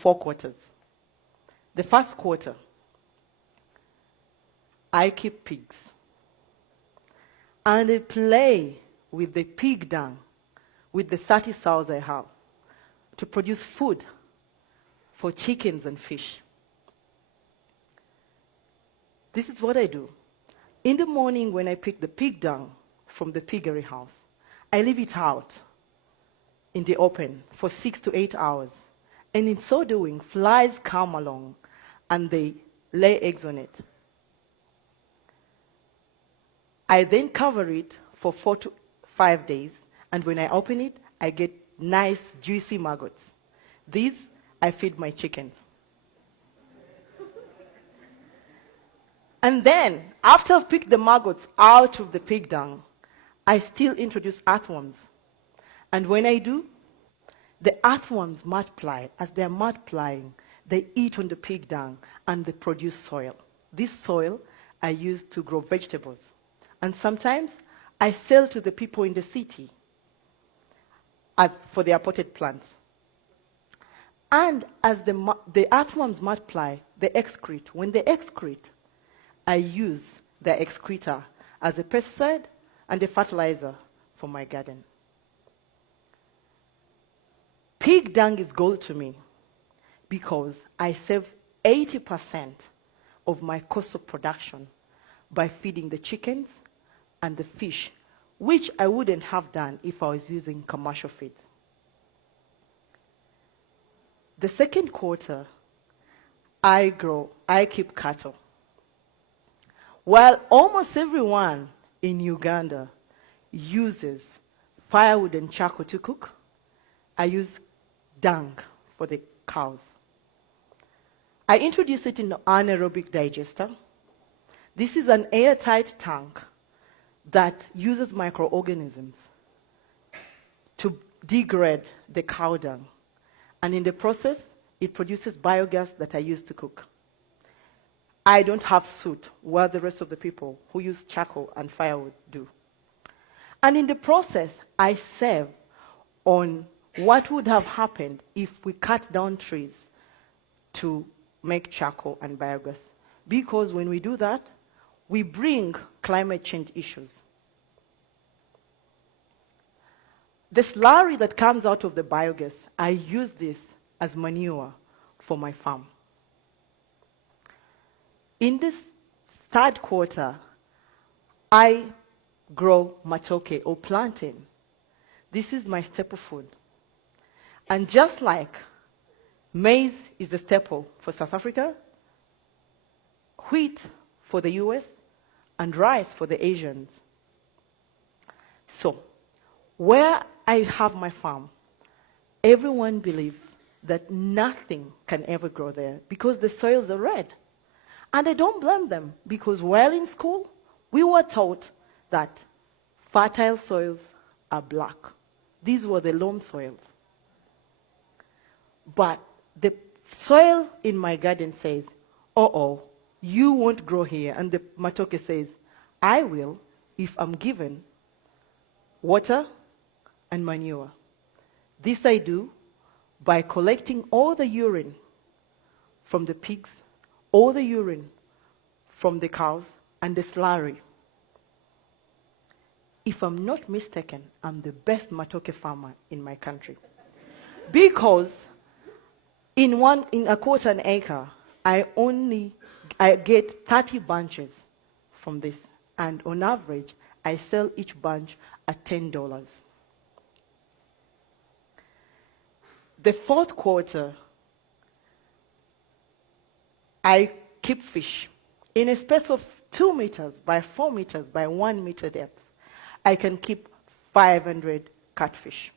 4 quarters. The first quarter, I keep pigs. And I play with the pig dung, with the 30 sows I have, to produce food for chickens and fish. This is what I do. In the morning when I pick the pig dung from the piggery house, I leave it out in the open for 6 to 8 hours. And in so doing, flies come along and they lay eggs on it. I then cover it for 4 to 5 days, and when I open it, I get nice, juicy maggots. These I feed my chickens. And then, after I've picked the maggots out of the pig dung, I still introduce earthworms. And when I do, the earthworms multiply. As they're multiplying, they eat on the pig dung and they produce soil. This soil I use to grow vegetables. And sometimes I sell to the people in the city as for their potted plants. And as the earthworms multiply, they excrete. When they excrete, I use their excreta as a pesticide and a fertilizer for my garden. Pig dung is gold to me because I save 80% of my cost of production by feeding the chickens and the fish, which I wouldn't have done if I was using commercial feed. The second quarter, I keep cattle. While almost everyone in Uganda uses firewood and charcoal to cook, I use dung for the cows. I introduce it in an anaerobic digester. This is an airtight tank that uses microorganisms to degrade the cow dung. And in the process, it produces biogas that I use to cook. I don't have soot, while the rest of the people who use charcoal and firewood do. And in the process, I save on what would have happened if we cut down trees to make charcoal and biogas. Because when we do that, we bring climate change issues. The slurry that comes out of the biogas, I use this as manure for my farm. In this third quarter, I grow matoke or plantain. This is my staple food. And just like maize is the staple for South Africa, wheat for the US, and rice for the Asians. So, where I have my farm, everyone believes that nothing can ever grow there because the soils are red. And I don't blame them because while in school, we were taught that fertile soils are black. These were the loam soils. But the soil in my garden says, uh-oh, you won't grow here. And the matoke says, I will if I'm given water and manure. This I do by collecting all the urine from the pigs, all the urine from the cows, and the slurry. If I'm not mistaken, I'm the best matoke farmer in my country. Because in a quarter an acre, I get 30 bunches from this. And on average, I sell each bunch at $10. The fourth quarter, I keep fish. In a space of 2 meters by 4 meters by 1 meter depth, I can keep 500 catfish.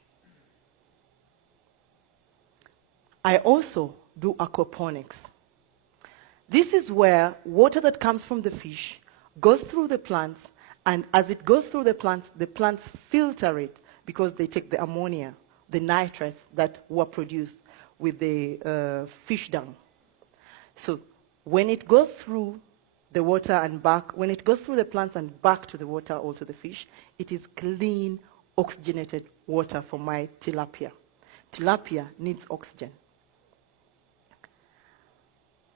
I also do aquaponics. This is where water that comes from the fish goes through the plants, and as it goes through the plants filter it because they take the ammonia, the nitrates that were produced with the fish dung. So when it goes through the water and back, when it goes through the plants and back to the water or to the fish, it is clean, oxygenated water for my tilapia. Tilapia needs oxygen.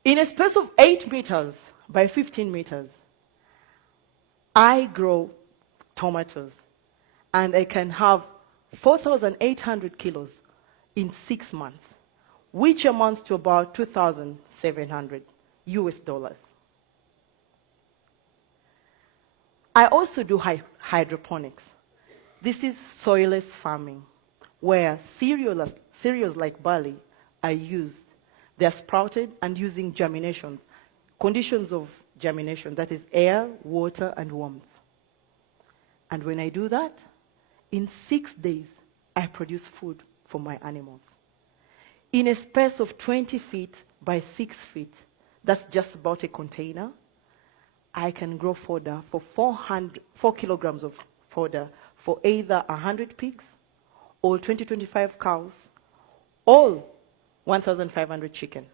In a space of 8 meters by 15 meters, I grow tomatoes, and I can have 4,800 kilos in 6 months, which amounts to about 2,700 US dollars. I also do hydroponics. This is soilless farming, where cereals like barley are used. They're sprouted and using germination, conditions of germination, that is air, water, and warmth. And when I do that, in 6 days, I produce food for my animals. In a space of 20 feet by 6 feet, that's just about a container, I can grow fodder for 4 kilograms of fodder for either 100 pigs or 25 cows, or 1,500 chicken.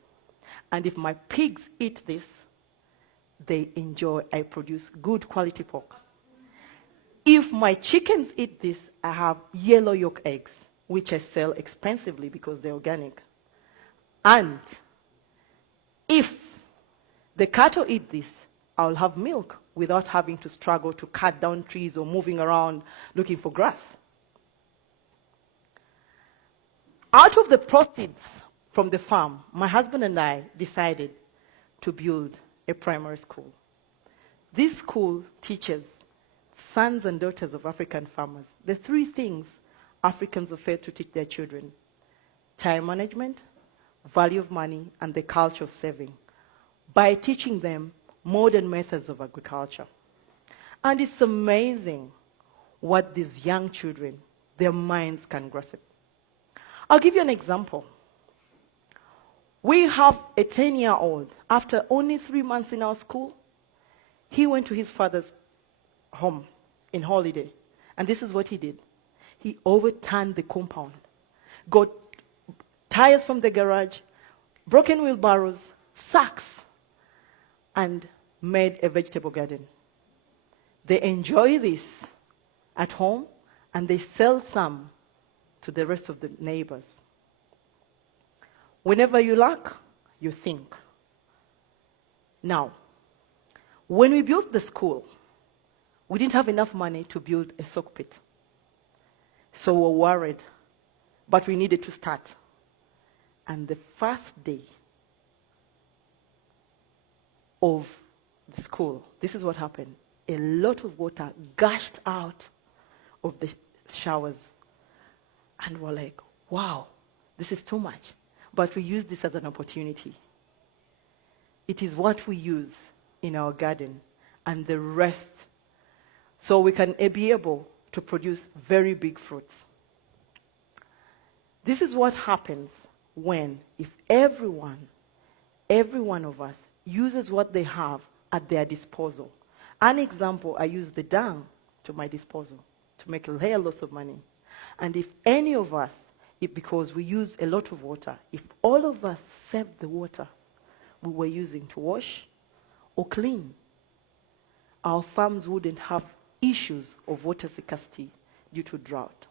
And if my pigs eat this, they enjoy, I produce good quality pork. If my chickens eat this, I have yellow yolk eggs, which I sell expensively because they're organic. And if the cattle eat this, I'll have milk without having to struggle to cut down trees or moving around looking for grass. Out of the proceeds from the farm, my husband and I decided to build a primary school. This school teaches sons and daughters of African farmers the 3 things Africans are failed to teach their children: time management, value of money, and the culture of saving, by teaching them modern methods of agriculture. And it's amazing what these young children, their minds can grasp. I'll give you an example. We have a 10-year-old. After only 3 months in our school, he went to his father's home in holiday. And this is what he did. He overturned the compound, got tires from the garage, broken wheelbarrows, sacks, and made a vegetable garden. They enjoy this at home, and they sell some to the rest of the neighbors. Whenever you lack, you think. Now, when we built the school, we didn't have enough money to build a soak pit. So we were worried, but we needed to start. And the first day of the school, this is what happened. A lot of water gushed out of the showers. And we're like, wow, this is too much. But we use this as an opportunity. It is what we use in our garden, and the rest, so we can be able to produce very big fruits. This is what happens when, if every one of us uses what they have at their disposal. An example, I use the dung to my disposal to make a hell lots of money. And if any of us, because we use a lot of water, if all of us saved the water we were using to wash or clean, our farms wouldn't have issues of water scarcity due to drought.